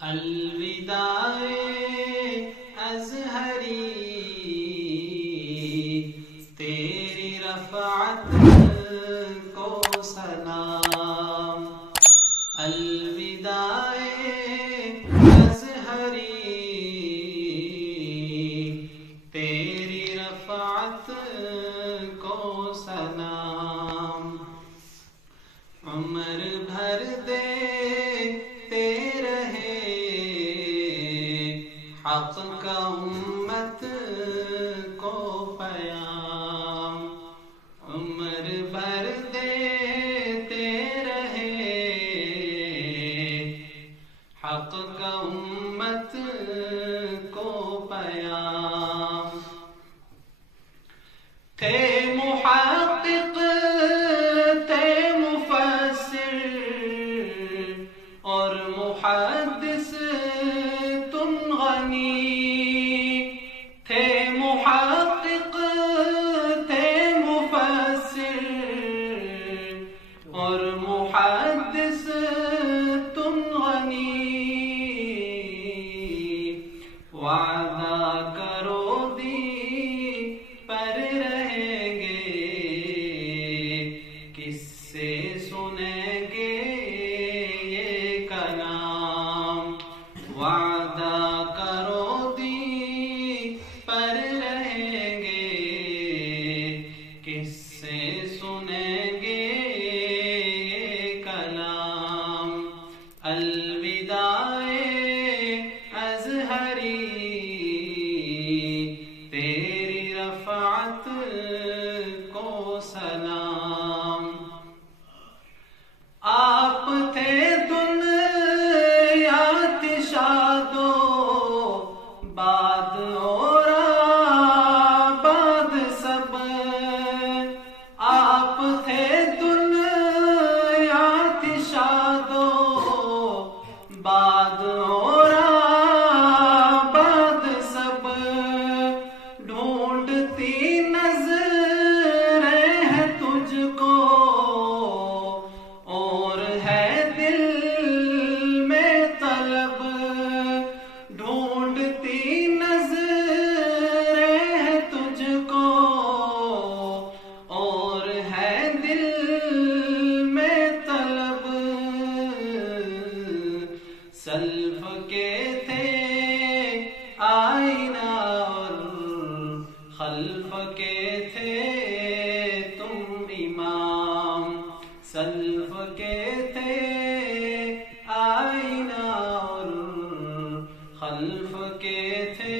الوداع ازہری تیری رفعت کو سلام. الوداع ازہری تیری رفعت کو سلام. عمر بھر دیتے رہے حق کا امت کو پیام. عمر بھر دیتے رہے حق کا امت کو پیام. تھے محقق تھے مفسر اور محدث تم غنی. تھے محقق تھے مفسر اور محدث تم غنی. وعدہ کرو دی پر رہیں گے کس سے سنیں گے یہ کلام. وعدہ کرو دی پر رہیں گے کس سے سنیں گے یہ کلام. الوداع ازہری تیری رفعت کو سلام. آپ تھے دنیا شاد و باد اور آباد سب. آپ تھے دنیا شاد و باد اور آباد سب. ڈھونڈتی نظریں ہیں تجھ کو اور ہے دل میں طلب. ڈھونڈتی نظریں ہیں تجھ کو اور ہے دل میں طلب. سلف کے تھے آئینہ اور خلف کے تھے تم امام. سلف کے تھے آئینہ اور خلف کے تھے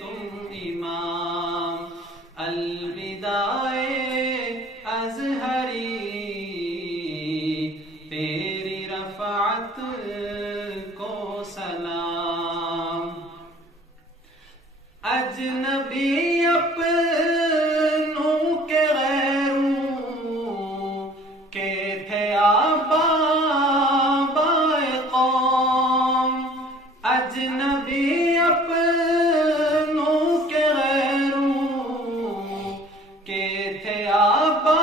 تم امام. الوداع ازہری تیری رفعت کو سلام. اجنبی اپنوں کے غیروں کے تھے آبا بائے قوم. اجنبی اپنوں کے غیروں کے تھے آبا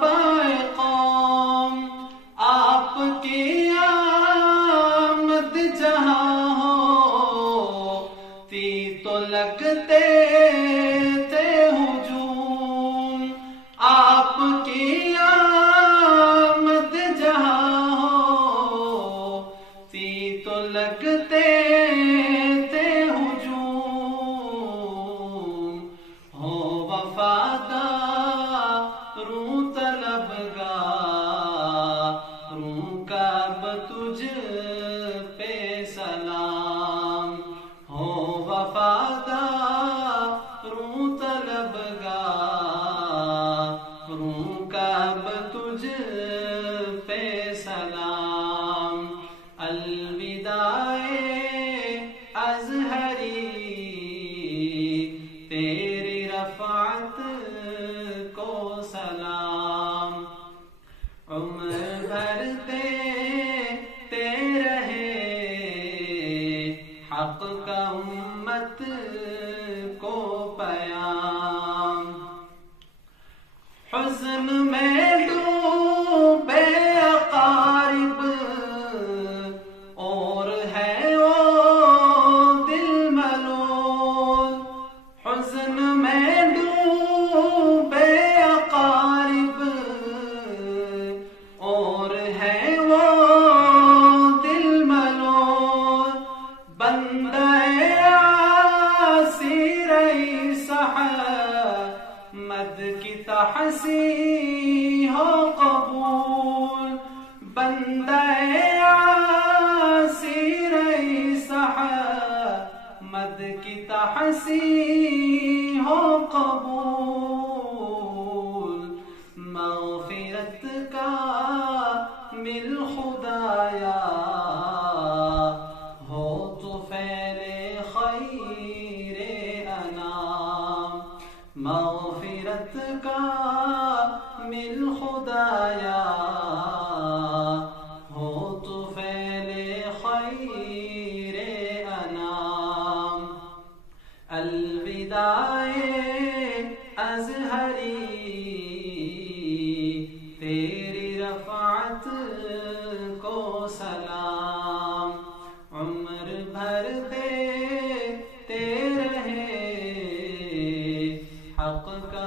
بائے قوم. آپ کی آمد جہاں ہوتی تو لگتے تھے ہجوم. آپ کی آمد جہاں ہوتی تو لگتے تھے ہجوم. ہو وفاداروں طلبگاروں کا اب تجھ پہ سلام. ہو وفاداروں طلبگاروں کا اب تجھ پہ سلام. الوداع ازہری تیری رفعت کو سلام. عمر بھر دیتے ازہری تیری رفعت کو سلام، عمر بھر دیتے رہے حق کا